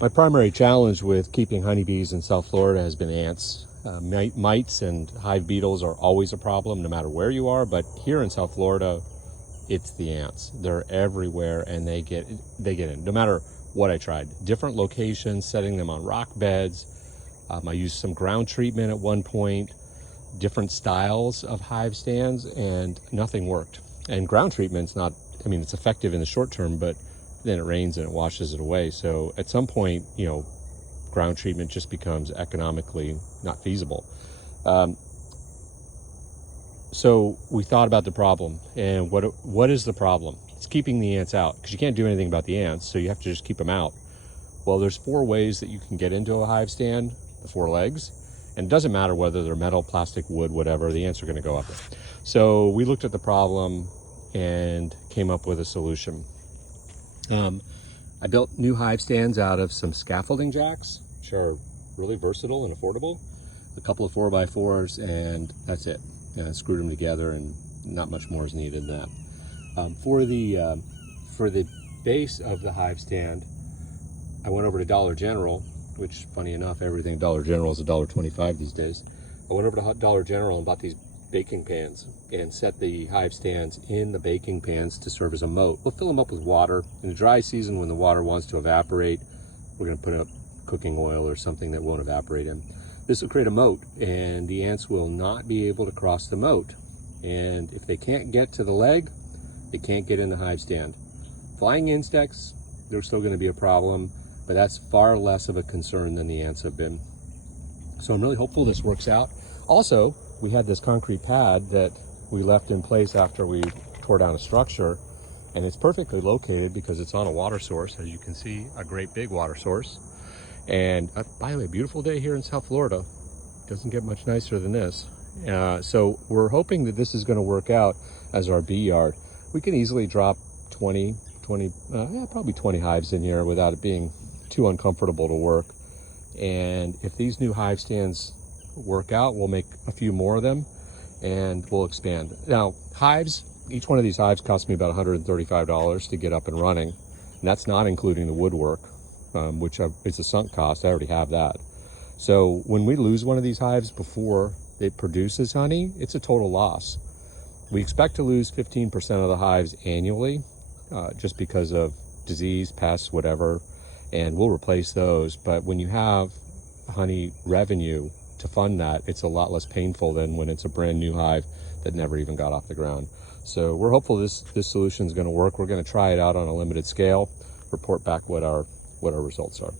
My primary challenge with keeping honeybees in South Florida has been ants. Mites and hive beetles are always a problem no matter where you are, but here in South Florida, it's the ants. They're everywhere and they get in no matter what I tried. Different locations, setting them on rock beds. I used some ground treatment at one point, different styles of hive stands, and nothing worked. And ground treatment's not, I mean, it's effective in the short term, but then it rains and it washes it away. So at some point, ground treatment just becomes economically not feasible. So we thought about the problem, and what is the problem? It's keeping the ants out, because you can't do anything about the ants, so you have to just keep them out. Well, there's 4 ways that you can get into a hive stand, the 4 legs, and it doesn't matter whether they're metal, plastic, wood, whatever, the ants are gonna go up there. So we looked at the problem and came up with a solution. I built new hive stands out of some scaffolding jacks, which are really versatile and affordable. A couple of 4x4s, and that's it. And I screwed them together, and not much more is needed than that. For the base of the hive stand, I went over to Dollar General, which, funny enough, everything at Dollar General is $1.25 these days. I went over to Dollar General and bought these baking pans and set the hive stands in the baking pans to serve as a moat. We'll fill them up with water. In the dry season, when the water wants to evaporate, we're going to put up cooking oil or something that won't evaporate in. This will create a moat, and the ants will not be able to cross the moat. And if they can't get to the leg, they can't get in the hive stand. Flying insects, they're still going to be a problem, but that's far less of a concern than the ants have been. So I'm really hopeful this works out. Also, we had this concrete pad that we left in place after we tore down a structure, and it's perfectly located because it's on a water source, as you can see, a great big water source. And by the way, beautiful day here in South Florida. Doesn't get much nicer than this. So we're hoping that this is going to work out as our bee yard. We can easily drop probably 20 hives in here without it being too uncomfortable to work. And if these new hive stands work out, we'll make a few more of them and we'll expand. Now, hives, each one of these hives cost me about $135 to get up and running. And that's not including the woodwork, which it's a sunk cost. I already have that. So when we lose one of these hives before it produces honey, it's a total loss. We expect to lose 15% of the hives annually, just because of disease, pests, whatever, and we'll replace those. But when you have honey revenue to fund that, it's a lot less painful than when it's a brand new hive that never even got off the ground. So we're hopeful this solution is going to work. We're going to try it out on a limited scale, report back what our results are.